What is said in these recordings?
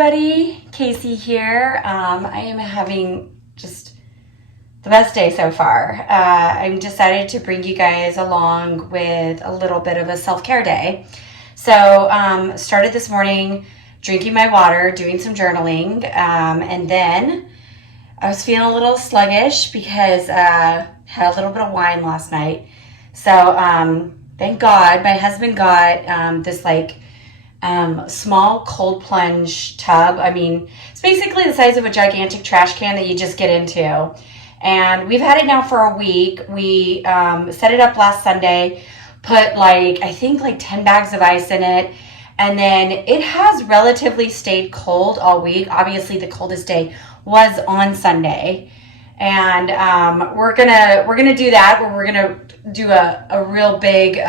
everybody, Casey here. I am having just the best day so far. I'm decided to bring you guys along with a little bit of a self-care day. So started this morning drinking my water, doing some journaling, and then I was feeling a little sluggish because had a little bit of wine last night. So thank God my husband got this small cold plunge tub. I mean, it's basically the size of a gigantic trash can that you just get into. And we've had it now for a week. We set it up last Sunday, put I think 10 bags of ice in it. And then it has relatively stayed cold all week. Obviously the coldest day was on Sunday. And we're gonna do that, where we're gonna do a real big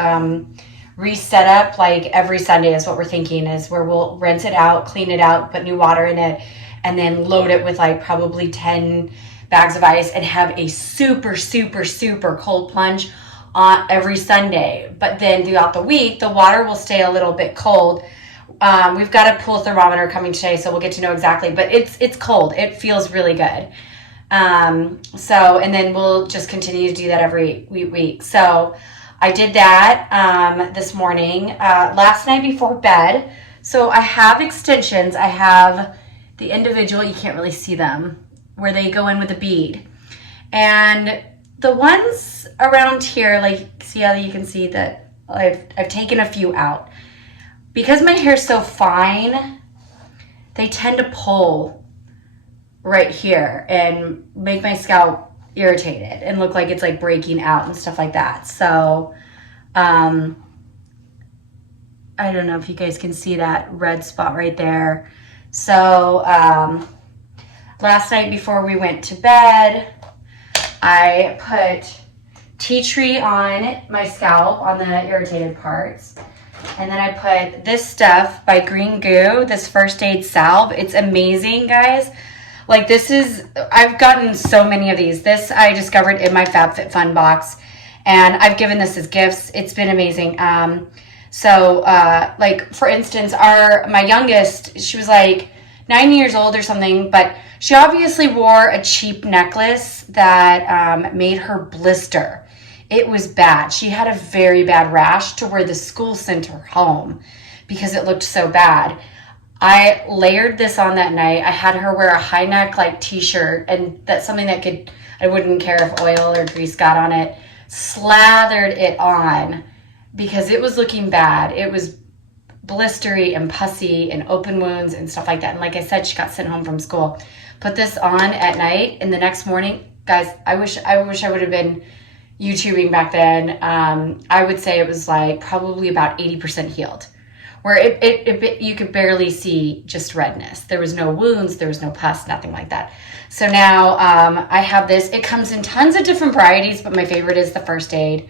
reset up every Sunday is what we're thinking, is where we'll rinse it out, clean it out, put new water in it, and then load it with probably 10 bags of ice and have a super, super, super cold plunge on every Sunday. But then throughout the week, the water will stay a little bit cold. We've got a pool thermometer coming today, so we'll get to know exactly, but it's cold. It feels really good. And then we'll just continue to do that every week. So I did that this morning, last night before bed. So I have extensions. I have the individual, you can't really see them, where they go in with a bead. And the ones around here, see how you can see that I've taken a few out. Because my hair's so fine, they tend to pull right here and make my scalp irritated and look like it's breaking out and stuff like that. So I don't know if you guys can see that red spot right there. So last night before we went to bed, I put tea tree on my scalp on the irritated parts. And then I put this stuff by Green Goo, this first aid salve. It's amazing, guys. I've gotten so many of these. This I discovered in my FabFitFun box, and I've given this as gifts. It's been amazing. For instance, my youngest, she was 9 years old or something, but she obviously wore a cheap necklace that made her blister. It was bad. She had a very bad rash to where the school sent her home because it looked so bad. I layered this on that night. I had her wear a high neck t-shirt, and that's something that I wouldn't care if oil or grease got on it. Slathered it on because it was looking bad. It was blistery and pussy and open wounds and stuff like that. And like I said, she got sent home from school. Put this on at night, and the next morning, guys, I wish I would have been YouTubing back then. I would say it was probably about 80% healed, where you could barely see just redness. There was no wounds, there was no pus, nothing like that. So now I have this. It comes in tons of different varieties, but my favorite is the first aid.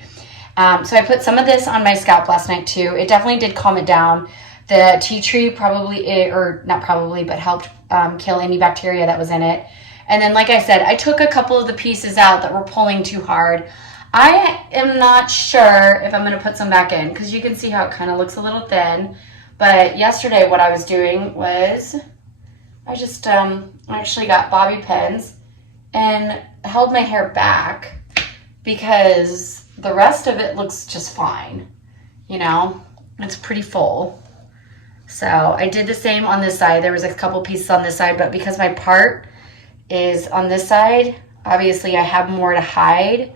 So I put some of this on my scalp last night too. It definitely did calm it down. The tea tree helped kill any bacteria that was in it. And then, like I said, I took a couple of the pieces out that were pulling too hard. I am not sure if I'm going to put some back in, because you can see how it kind of looks a little thin. But yesterday what I was doing was I just actually got bobby pins and held my hair back because the rest of it looks just fine. It's pretty full. So I did the same on this side. There was a couple pieces on this side, but because my part is on this side, obviously I have more to hide.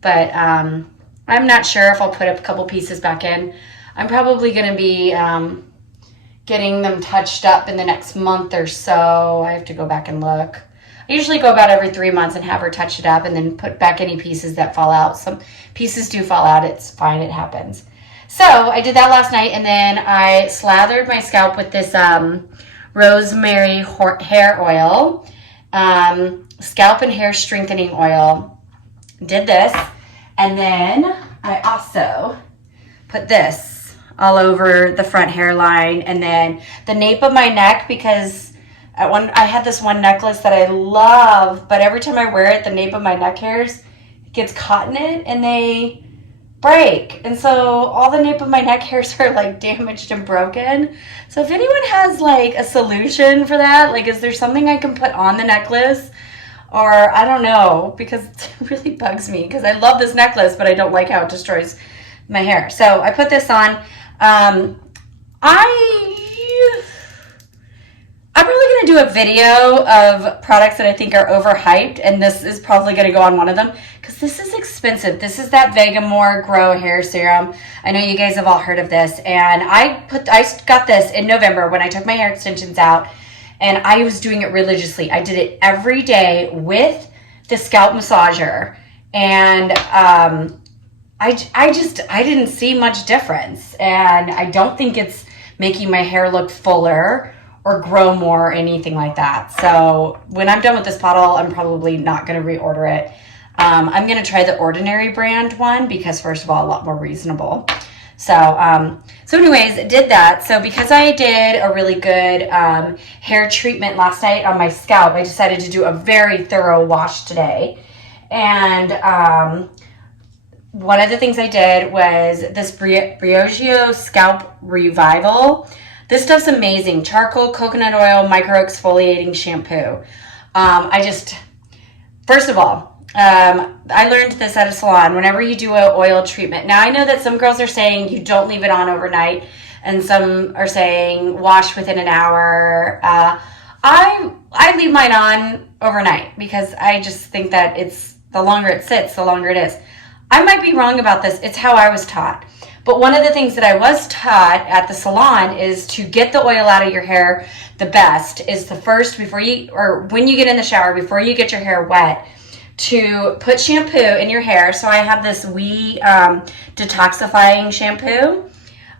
But I'm not sure if I'll put a couple pieces back in. I'm probably going to be getting them touched up in the next month or so. I have to go back and look. I usually go about every 3 months and have her touch it up and then put back any pieces that fall out. Some pieces do fall out. It's fine. It happens. So I did that last night, and then I slathered my scalp with this rosemary hair oil, scalp and hair strengthening oil. Did this, and then I also put this all over the front hairline and then the nape of my neck, because I had this one necklace that I love, but every time I wear it, the nape of my neck hairs gets caught in it, and they break. And so all the nape of my neck hairs are like damaged and broken. So if anyone has like a solution for that, like is there something I can put on the necklace? Or I don't know, because it really bugs me because I love this necklace, but I don't like how it destroys my hair. So I put this on. I'm really going to do a video of products that I think are overhyped, and this is probably going to go on one of them because this is expensive. This is that Vegamour Grow Hair Serum. I know you guys have all heard of this, and I got this in November when I took my hair extensions out, and I was doing it religiously. I did it every day with the scalp massager, and I didn't see much difference, and I don't think it's making my hair look fuller or grow more or anything like that. So when I'm done with this bottle, I'm probably not going to reorder it. I'm going to try the Ordinary brand one because, first of all, a lot more reasonable. So anyways, did that. So because I did a really good hair treatment last night on my scalp, I decided to do a very thorough wash today. And one of the things I did was this Briogeo Scalp Revival. This stuff's amazing. Charcoal, coconut oil, micro exfoliating shampoo. First of all, I learned this at a salon. Whenever you do an oil treatment, now I know that some girls are saying you don't leave it on overnight, and some are saying wash within an hour. I leave mine on overnight because I just think that the longer it sits, the longer it is. I might be wrong about this. It's how I was taught. But one of the things that I was taught at the salon is to get the oil out of your hair the best is the first, when you get in the shower, before you get your hair wet, to put shampoo in your hair. So I have this wee detoxifying shampoo.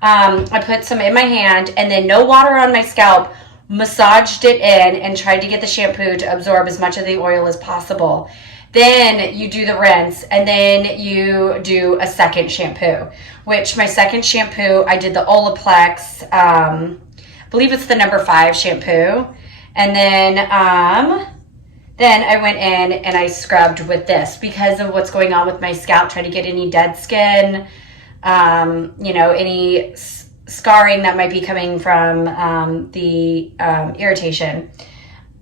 I put some in my hand and then no water on my scalp, massaged it in and tried to get the shampoo to absorb as much of the oil as possible. Then you do the rinse, and then you do a second shampoo, which my second shampoo, I did the Olaplex, I believe it's the number 5 shampoo. And then I went in and I scrubbed with this because of what's going on with my scalp, trying to get any dead skin, any scarring that might be coming from the irritation.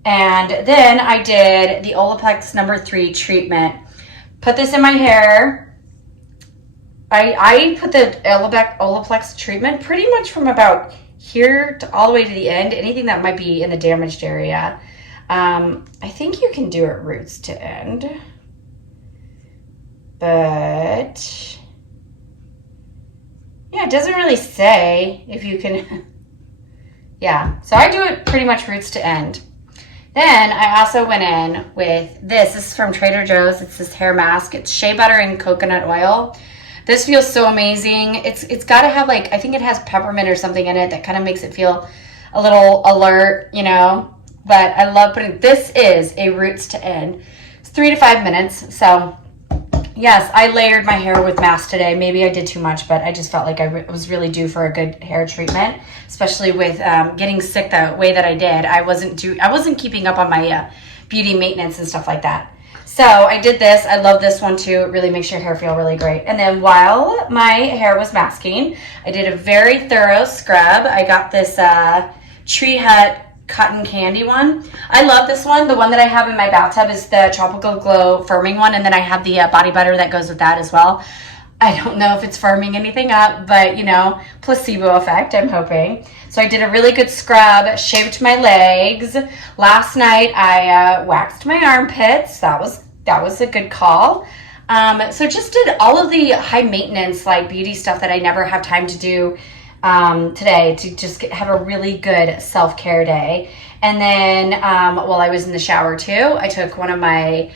And then I did the Olaplex number 3 treatment. Put this in my hair. I put the Olaplex treatment pretty much from about here to all the way to the end. Anything that might be in the damaged area. I think you can do it roots to end. But yeah, it doesn't really say if you can. Yeah, so I do it pretty much roots to end. Then I also went in with this. This is from Trader Joe's. It's this hair mask. It's shea butter and coconut oil. This feels so amazing. It's got to have I think it has peppermint or something in it that kind of makes it feel a little alert, But I love putting, this is a roots to end. It's 3 to 5 minutes. So yes, I layered my hair with masks today. Maybe I did too much, but I just felt like I was really due for a good hair treatment, especially with getting sick the way that I did. I wasn't keeping up on my beauty maintenance and stuff like that. So I did this. I love this one too. It really makes your hair feel really great. And then while my hair was masking, I did a very thorough scrub. I got this Tree Hut cotton candy one. I love this one. The one that I have in my bathtub is the Tropical Glow firming one, and then I have the body butter that goes with that as well. I don't know if it's firming anything up, but placebo effect, I'm hoping. So I did a really good scrub, shaved my legs. Last night I waxed my armpits. That was a good call. So just did all of the high maintenance beauty stuff that I never have time to do today, to just have a really good self-care day. And then while I was in the shower too, I took one of my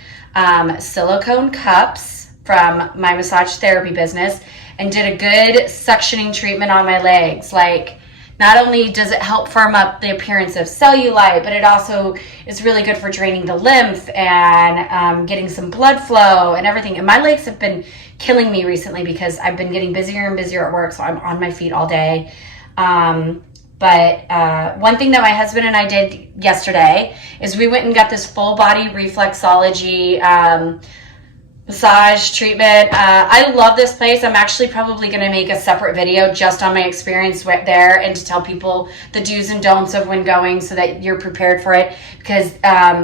silicone cups from my massage therapy business and did a good suctioning treatment on my legs. Not only does it help firm up the appearance of cellulite, but it also is really good for draining the lymph and getting some blood flow and everything. And my legs have been killing me recently because I've been getting busier and busier at work, so I'm on my feet all day. But one thing that my husband and I did yesterday is we went and got this full body reflexology massage treatment. I love this place. I'm actually probably going to make a separate video just on my experience there and to tell people the do's and don'ts of when going so that you're prepared for it, because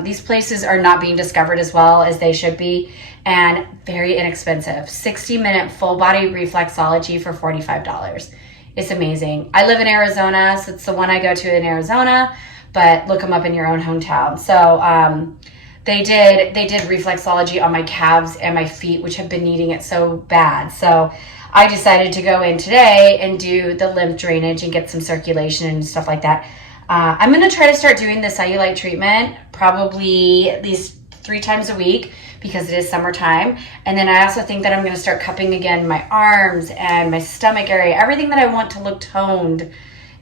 these places are not being discovered as well as they should be, and very inexpensive. 60-minute full body reflexology for $45. It's amazing. I live in Arizona, so it's the one I go to in Arizona, but look them up in your own hometown. So they did reflexology on my calves and my feet, which have been needing it so bad. So I decided to go in today and do the lymph drainage and get some circulation and stuff like that. I'm going to try to start doing the cellulite treatment probably at least 3 times a week because it is summertime. And then I also think that I'm going to start cupping again my arms and my stomach area, everything that I want to look toned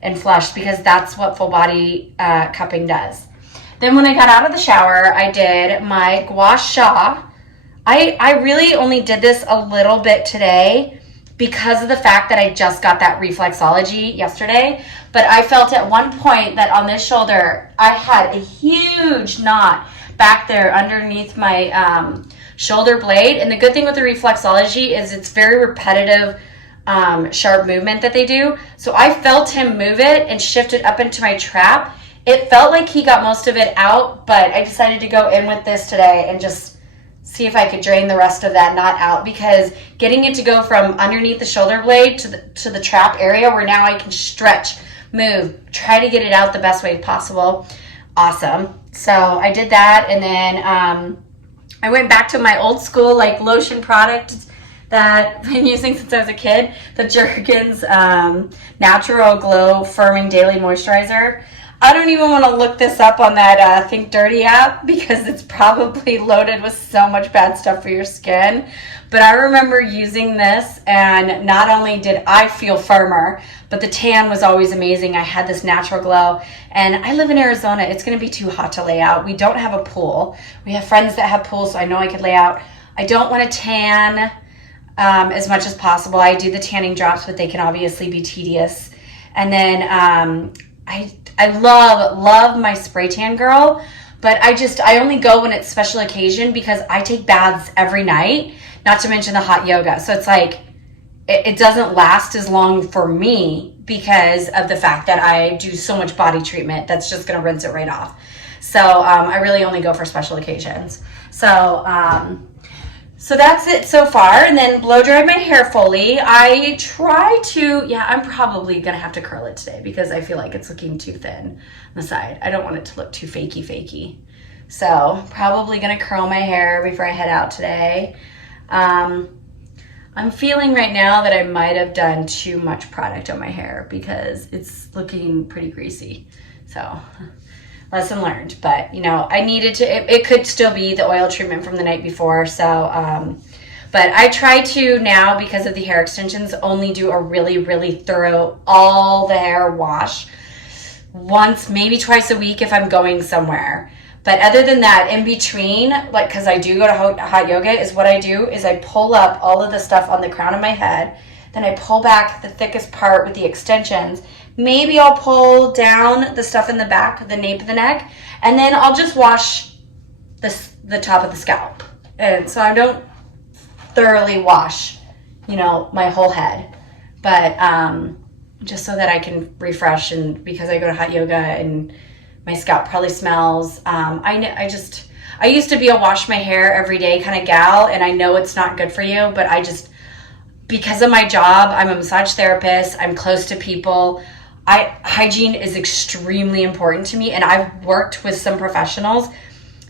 and flushed, because that's what full body cupping does. Then when I got out of the shower, I did my gua sha. I really only did this a little bit today because of the fact that I just got that reflexology yesterday. But I felt at one point that on this shoulder, I had a huge knot back there underneath my shoulder blade. And the good thing with the reflexology is it's very repetitive, sharp movement that they do. So I felt him move it and shift it up into my trap. It felt like he got most of it out, but I decided to go in with this today and just see if I could drain the rest of that knot out, because getting it to go from underneath the shoulder blade to the trap area where now I can stretch, move, try to get it out the best way possible. Awesome. So I did that, and then I went back to my old school like lotion product that I've been using since I was a kid, the Jergens Natural Glow Firming Daily Moisturizer. I don't even want to look this up on that Think Dirty app because it's probably loaded with so much bad stuff for your skin. But I remember using this, and not only did I feel firmer, but the tan was always amazing. I had this natural glow, and I live in Arizona. It's going to be too hot to lay out. We don't have a pool. We have friends that have pools, so I know I could lay out. I don't want to tan as much as possible. I do the tanning drops, but they can obviously be tedious. And then I love my spray tan girl, but I only go when it's special occasion because I take baths every night, not to mention the hot yoga. So it's like, it doesn't last as long for me because of the fact that I do so much body treatment that's just going to rinse it right off. So I really only go for special occasions. So that's it so far. And then blow dried my hair fully. I try to, I'm probably going to have to curl it today because I feel like it's looking too thin on the side. I don't want it to look too fakey. So probably going to curl my hair before I head out today. I'm feeling right now that I might have done too much product on my hair because it's looking pretty greasy. So lesson learned, but I needed to, it could still be the oil treatment from the night before. So, but I try to now, because of the hair extensions, only do a really, really thorough all the hair wash once, maybe twice a week if I'm going somewhere. But other than that, in between, like, cause I do go to hot yoga, is what I do is I pull up all of the stuff on the crown of my head. Then I pull back the thickest part with the extensions. Maybe I'll pull down the stuff in the back, the nape of the neck, and then I'll just wash the top of the scalp. And so I don't thoroughly wash, my whole head, but just so that I can refresh. And because I go to hot yoga and my scalp probably smells, I used to be a wash my hair every day kind of gal, and I know it's not good for you, but because of my job, I'm a massage therapist, I'm close to people. Hygiene is extremely important to me, and I've worked with some professionals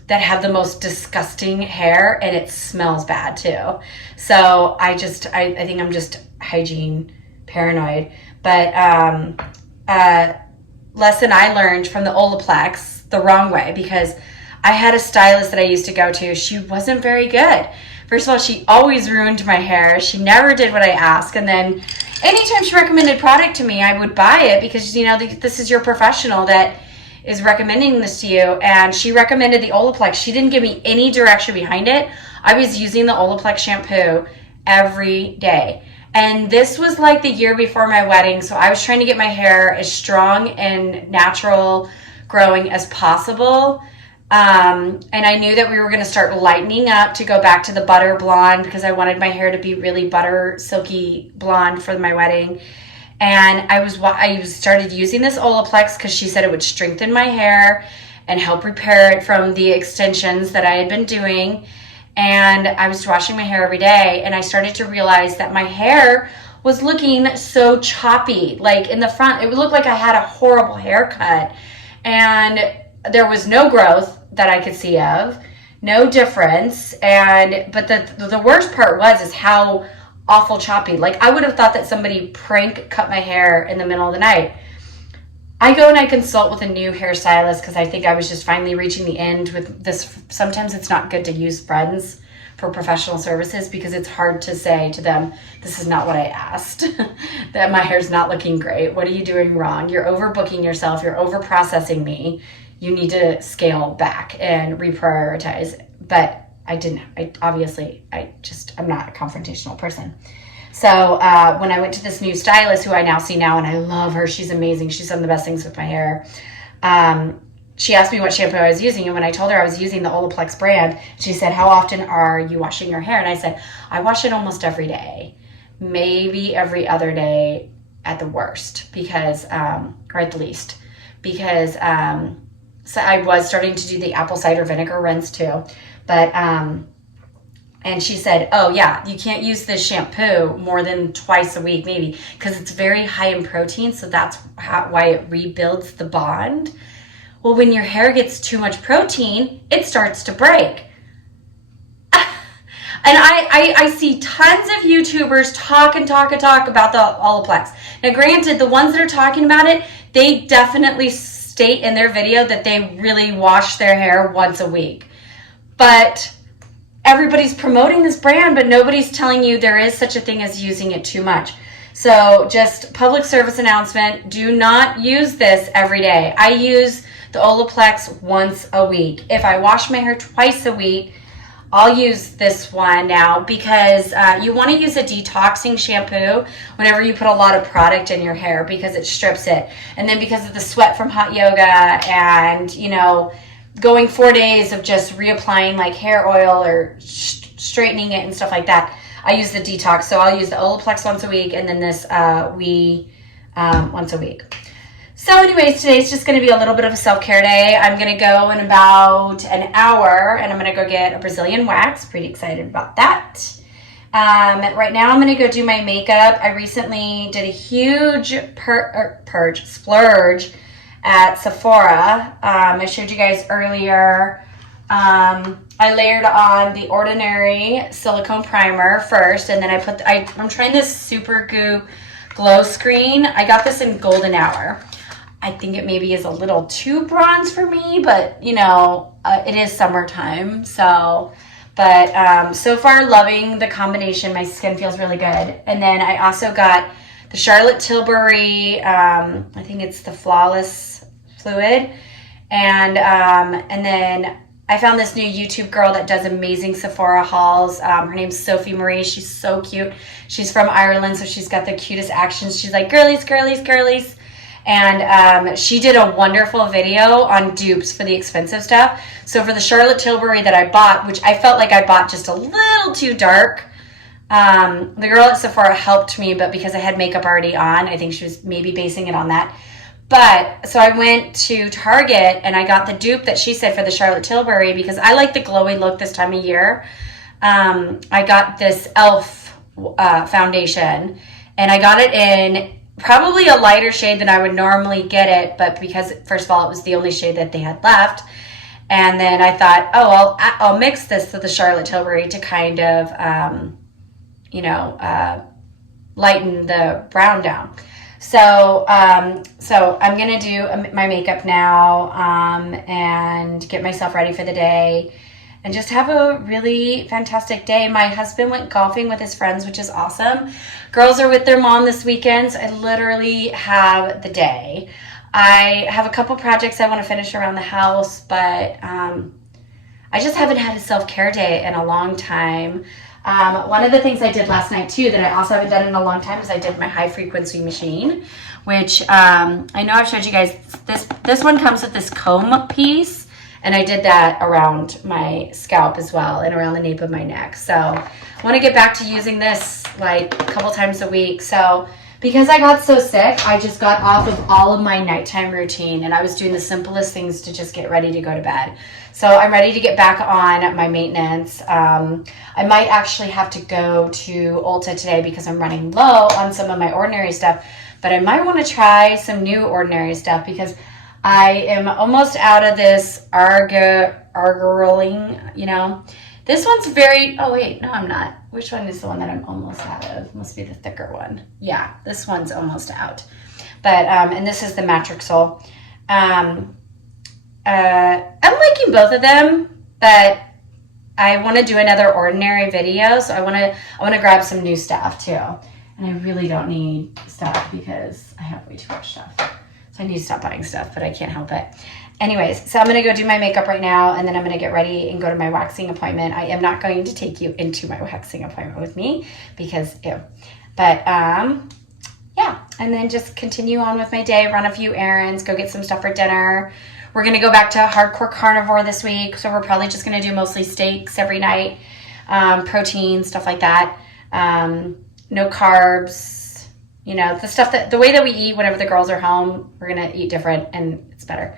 that have the most disgusting hair, and it smells bad too. So I think I'm just hygiene paranoid. But lesson I learned from the Olaplex the wrong way, because I had a stylist that I used to go to. She wasn't very good. First of all, she always ruined my hair. She never did what I asked. And then anytime she recommended product to me, I would buy it because, this is your professional that is recommending this to you. And she recommended the Olaplex. She didn't give me any direction behind it. I was using the Olaplex shampoo every day. And this was like the year before my wedding. So I was trying to get my hair as strong and natural growing as possible. And I knew that we were going to start lightening up to go back to the butter blonde because I wanted my hair to be really butter silky blonde for my wedding. And I started using this Olaplex because she said it would strengthen my hair and help repair it from the extensions that I had been doing. And I was washing my hair every day, and I started to realize that my hair was looking so choppy. Like in the front, it would look like I had a horrible haircut, and there was no growth that I could see of, no difference. But the worst part is how awful choppy. Like I would have thought that somebody prank cut my hair in the middle of the night. I go and I consult with a new hairstylist because I think I was just finally reaching the end with this. Sometimes it's not good to use friends for professional services because it's hard to say to them, this is not what I asked, that my hair's not looking great. What are you doing wrong? You're overbooking yourself. You're over-processing me. You need to scale back and reprioritize. But I didn't. I'm not a confrontational person. So when I went to this new stylist who I now see now, and I love her, she's amazing. She's done the best things with my hair. She asked me what shampoo I was using, and when I told her I was using the Olaplex brand, she said, how often are you washing your hair? And I said, I wash it almost every day, maybe every other day at the worst, because, or at the least, because so I was starting to do the apple cider vinegar rinse too, but and she said, oh yeah, you can't use this shampoo more than twice a week maybe because it's very high in protein, so that's why it rebuilds the bond. Well, when your hair gets too much protein, it starts to break. And I see tons of YouTubers talk about the Olaplex. Now granted, the ones that are talking about it, they definitely state in their video that they really wash their hair once a week. But everybody's promoting this brand, but nobody's telling you there is such a thing as using it too much. So just public service announcement, do not use this every day. I use the Olaplex once a week. If I wash my hair twice a week, I'll use this one now because you want to use a detoxing shampoo whenever you put a lot of product in your hair because it strips it. And then because of the sweat from hot yoga and, going 4 days of just reapplying like hair oil or straightening it and stuff like that, I use the detox. So I'll use the Olaplex once a week and then this once a week. So anyways, today's just going to be a little bit of a self-care day. I'm going to go in about an hour and I'm going to go get a Brazilian wax. Pretty excited about that. Right now I'm going to go do my makeup. I recently did a huge splurge at Sephora. I showed you guys earlier. I layered on the Ordinary silicone primer first, and then I'm trying this Super Goo Glow Screen. I got this in Golden Hour. I think it maybe is a little too bronze for me, but it is summertime, so. But so far, loving the combination. My skin feels really good. And then I also got the Charlotte Tilbury. I think it's the Flawless Fluid, and then I found this new YouTube girl that does amazing Sephora hauls. Her name's Sophie Marie. She's so cute. She's from Ireland, so she's got the cutest actions. She's like, girlies, girlies, girlies. And she did a wonderful video on dupes for the expensive stuff. So for the Charlotte Tilbury that I bought, which I felt like I bought just a little too dark, the girl at Sephora helped me, but because I had makeup already on, I think she was maybe basing it on that. But so I went to Target and I got the dupe that she said for the Charlotte Tilbury because I like the glowy look this time of year. I got this e.l.f. Foundation, and I got it in probably a lighter shade than I would normally get it, but because first of all it was the only shade that they had left, and then I thought, oh, I'll mix this with the Charlotte Tilbury to kind of lighten the brown down. So I'm gonna do my makeup now and get myself ready for the day and just have a really fantastic day. My husband went golfing with his friends, which is awesome. Girls are with their mom this weekend, so I literally have the day. I have a couple projects I want to finish around the house, but I just haven't had a self-care day in a long time. One of the things I did last night too that I also haven't done in a long time is I did my high frequency machine, which I know I've showed you guys. This one comes with this comb piece, And I did that around my scalp as well and around the nape of my neck. So I want to get back to using this like a couple times a week. So because I got so sick, I just got off of all of my nighttime routine, and I was doing the simplest things to just get ready to go to bed. So I'm ready to get back on my maintenance. I might actually have to go to Ulta today because I'm running low on some of my Ordinary stuff, but I might want to try some new Ordinary stuff because I am almost out of this Argireline, you know. This one's very, oh wait, no I'm not. Which one is the one that I'm almost out of? Must be the thicker one. Yeah, this one's almost out. But, and this is the Matrixol. I'm liking both of them, but I want to do another Ordinary video, so I want to grab some new stuff too. And I really don't need stuff because I have way too much stuff. So I need to stop buying stuff, but I can't help it. Anyways, so I'm going to go do my makeup right now, and then I'm going to get ready and go to my waxing appointment. I am not going to take you into my waxing appointment with me because, ew. But, yeah, and then just continue on with my day, run a few errands, go get some stuff for dinner. We're going to go back to hardcore carnivore this week, so we're probably just going to do mostly steaks every night, protein, stuff like that. No carbs, you know, the way that we eat whenever the girls are home, we're going to eat different, and it's better.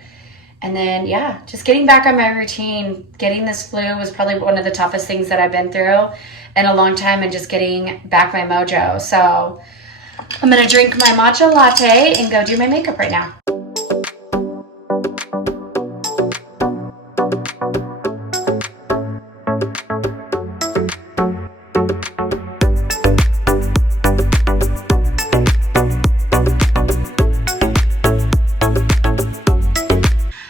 And then, yeah, just getting back on my routine. Getting this flu was probably one of the toughest things that I've been through in a long time, and just getting back my mojo. So I'm going to drink my matcha latte and go do my makeup right now.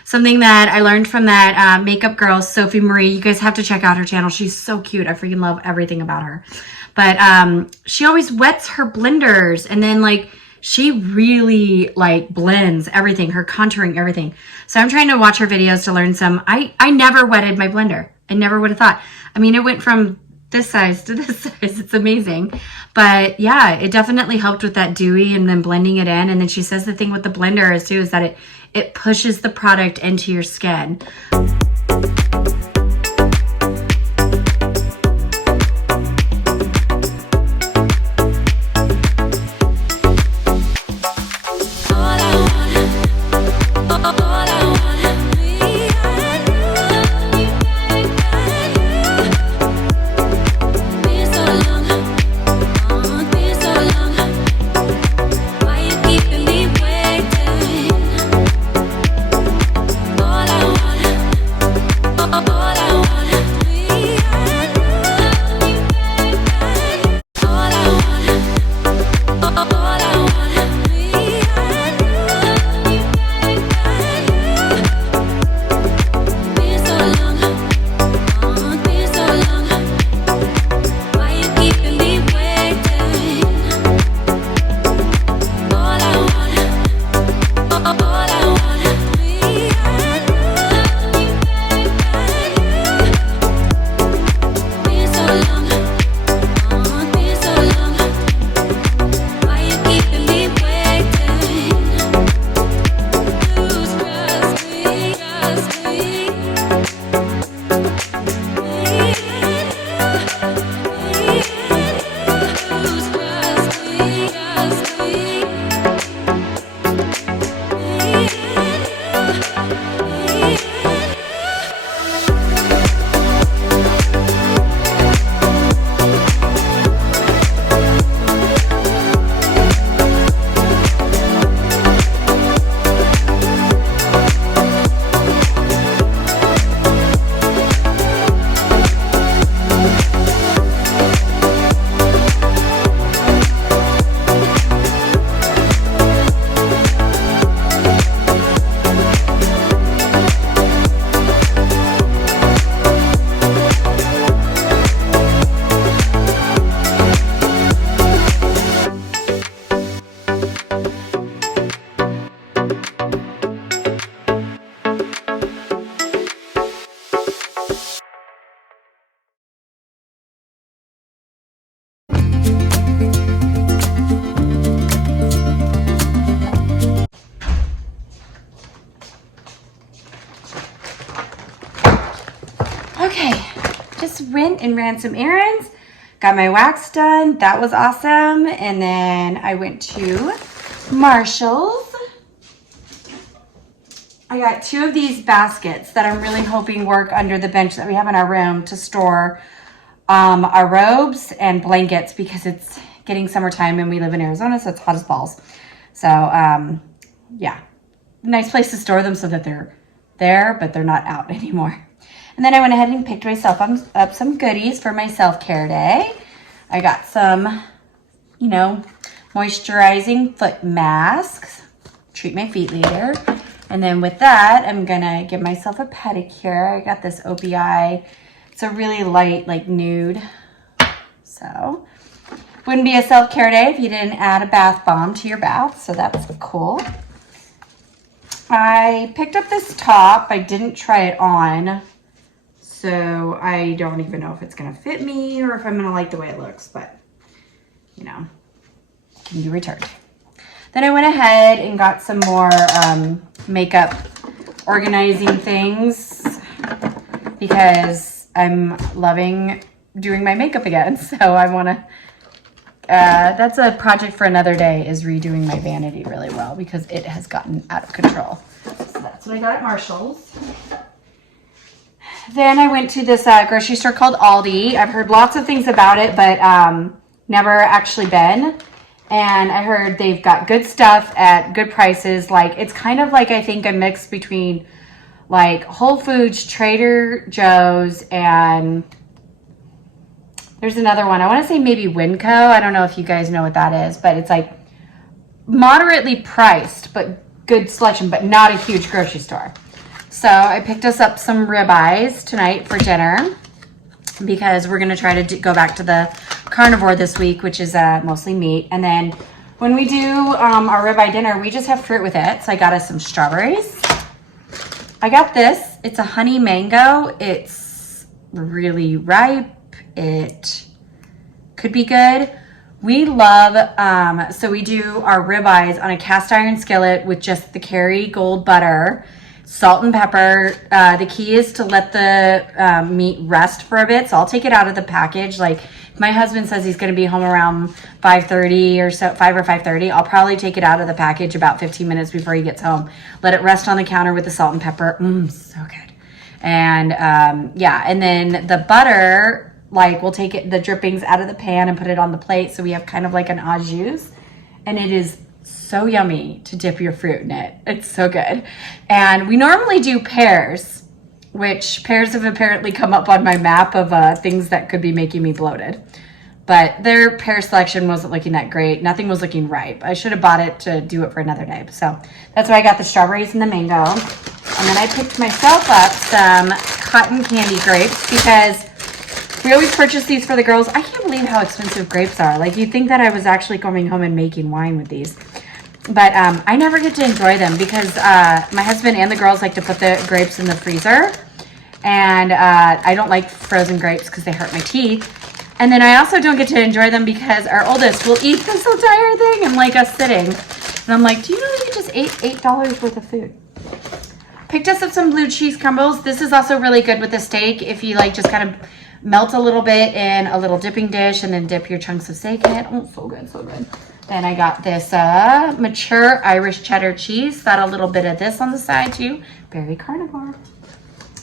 Something that I learned from that makeup girl, Sophie Marie. You guys have to check out her channel. She's so cute. I freaking love everything about her. But she always wets her blenders, and then like she really like blends everything, her contouring, everything. So I'm trying to watch her videos to learn some. I never wetted my blender. I never would have thought. I mean, it went from this size to this size. It's amazing. But yeah, it definitely helped with that dewy and then blending it in. And then she says the thing with the blender is too, is that it pushes the product into your skin. went and ran some errands, got my wax done. That was awesome. And then I went to Marshall's. I got 2 of these baskets that I'm really hoping work under the bench that we have in our room to store our robes and blankets, because it's getting summertime and we live in Arizona, so it's hot as balls. So, yeah, nice place to store them so that they're there, but they're not out anymore. And then I went ahead and picked myself up some goodies for my self-care day. I got some, you know, moisturizing foot masks. Treat my feet later. And then with that, I'm gonna give myself a pedicure. I got this OPI. It's a really light, like nude. So, wouldn't be a self-care day if you didn't add a bath bomb to your bath. So that's cool. I picked up this top. I didn't try it on, so I don't even know if it's gonna fit me or if I'm gonna like the way it looks, but you know, can be returned. Then I went ahead and got some more makeup organizing things because I'm loving doing my makeup again. So I wanna, that's a project for another day, is redoing my vanity really well because it has gotten out of control. So that's what I got at Marshall's. Then I went to this grocery store called Aldi. I've heard lots of things about it, but never actually been. And I heard they've got good stuff at good prices. Like, it's kind of like, I think, a mix between like Whole Foods, Trader Joe's, and there's another one. I want to say maybe Winco. I don't know if you guys know what that is, but it's like moderately priced, but good selection, but not a huge grocery store. So I picked us up some ribeyes tonight for dinner because we're going to try to go back to the carnivore this week, which is mostly meat. And then when we do our ribeye dinner, we just have fruit with it. So I got us some strawberries. I got this. It's a honey mango. It's really ripe. It could be good. We love, so we do our ribeyes on a cast iron skillet with just the Kerrygold butter, salt and pepper. The key is to let the meat rest for a bit. So I'll take it out of the package. Like, my husband says he's going to be home around 5:30 or so, 5 or 5:30. I'll probably take it out of the package about 15 minutes before he gets home. Let it rest on the counter with the salt and pepper. So good. And yeah, and then the butter, like, we'll take the drippings out of the pan and put it on the plate. So we have kind of like an au jus. And it is so yummy to dip your fruit in it. It's so good. And we normally do pears, which pears have apparently come up on my map of things that could be making me bloated. But their pear selection wasn't looking that great. Nothing was looking ripe. I should have bought it to do it for another day. So that's why I got the strawberries and the mango. And then I picked myself up some cotton candy grapes because we always purchase these for the girls. I can't believe how expensive grapes are. Like, you'd think that I was actually coming home and making wine with these. But I never get to enjoy them because my husband and the girls like to put the grapes in the freezer. And I don't like frozen grapes because they hurt my teeth. And then I also don't get to enjoy them because our oldest will eat this entire thing and like us sitting. And I'm like, do you know you just ate $8 worth of food? Picked us up some blue cheese crumbles. This is also really good with the steak if you like just kind of melt a little bit in a little dipping dish and then dip your chunks of steak in it. Oh, so good, so good. Then I got this mature Irish cheddar cheese. Got a little bit of this on the side too. Very carnivore.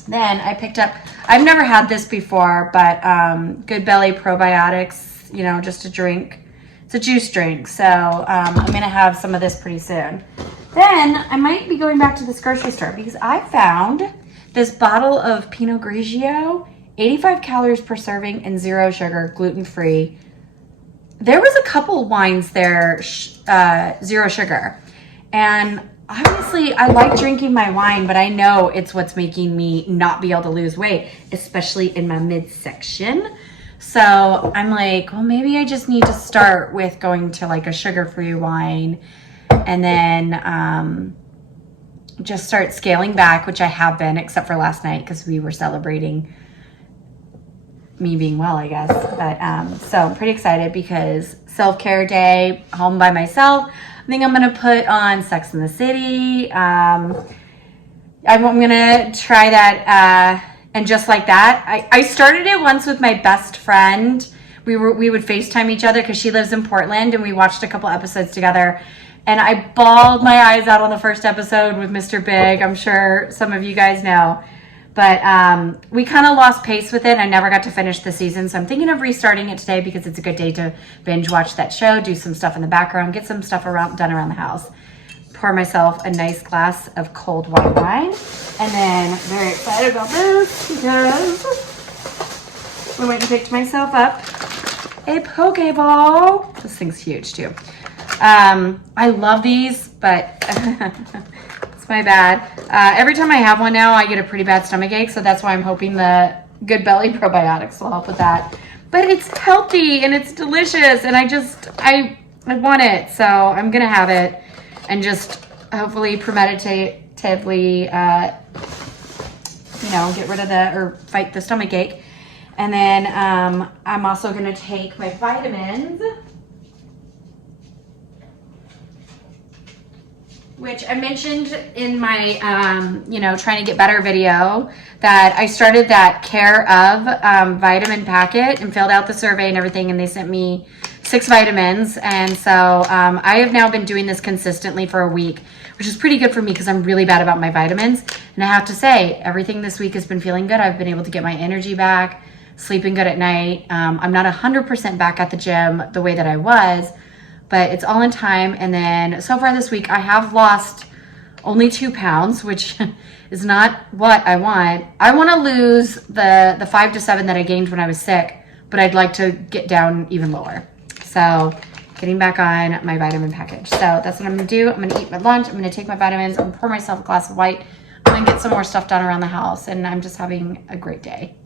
Then I picked up, I've never had this before, but Good Belly probiotics, you know, just a drink. It's a juice drink. So I'm going to have some of this pretty soon. Then I might be going back to this grocery store because I found this bottle of Pinot Grigio, 85 calories per serving and 0 sugar, gluten-free. There was a couple wines there, 0 sugar. And obviously, I like drinking my wine, but I know it's what's making me not be able to lose weight, especially in my midsection. So I'm like, well, maybe I just need to start with going to like a sugar-free wine and then just start scaling back, which I have been, except for last night because we were celebrating me being well, I guess. But so I'm pretty excited because self-care day, home by myself. I think I'm going to put on Sex and the City. I'm going to try that And just like that, I started it once with my best friend. We would FaceTime each other because she lives in Portland, and we watched a couple episodes together. And I bawled my eyes out on the first episode with Mr. Big. I'm sure some of you guys know. But we kind of lost pace with it. I never got to finish the season. So I'm thinking of restarting it today because it's a good day to binge watch that show, do some stuff in the background, get some stuff done around the house. Pour myself a nice glass of cold white wine. And then I'm very excited about this because I'm going to pick myself up a poke bowl. This thing's huge too. I love these, but it's my bad. Every time I have one now, I get a pretty bad stomach ache, so that's why I'm hoping the Good Belly probiotics will help with that. But it's healthy and it's delicious, and I want it, so I'm gonna have it and just hopefully premeditatively, get rid of or fight the stomach ache. And then I'm also gonna take my vitamins, which I mentioned in my, trying to get better video, that I started that Care of vitamin packet and filled out the survey and everything, and they sent me 6 vitamins. And so I have now been doing this consistently for a week, which is pretty good for me because I'm really bad about my vitamins. And I have to say, everything this week has been feeling good. I've been able to get my energy back, sleeping good at night. I'm not 100% back at the gym the way that I was, but it's all in time. And then so far this week, I have lost only 2 pounds, which is not what I want. I want to lose the 5 to 7 that I gained when I was sick, but I'd like to get down even lower. So getting back on my vitamin package. So that's what I'm going to do. I'm going to eat my lunch. I'm going to take my vitamins. I'm going to pour myself a glass of white. I'm going to get some more stuff done around the house. And I'm just having a great day.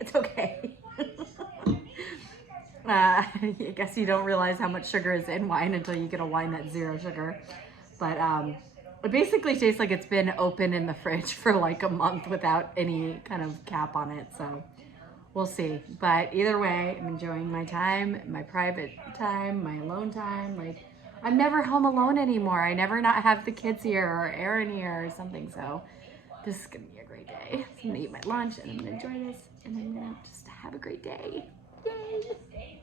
It's okay. I guess you don't realize how much sugar is in wine until you get a wine that's 0 sugar. But it basically tastes like it's been open in the fridge for like a month without any kind of cap on it. So we'll see. But either way, I'm enjoying my time, my private time, my alone time. Like, I'm never home alone anymore. I never not have the kids here or Aaron here or something. So this is going to be a great day. I'm going to eat my lunch and I'm going to enjoy this. And I'm going to just have a great day. Yay!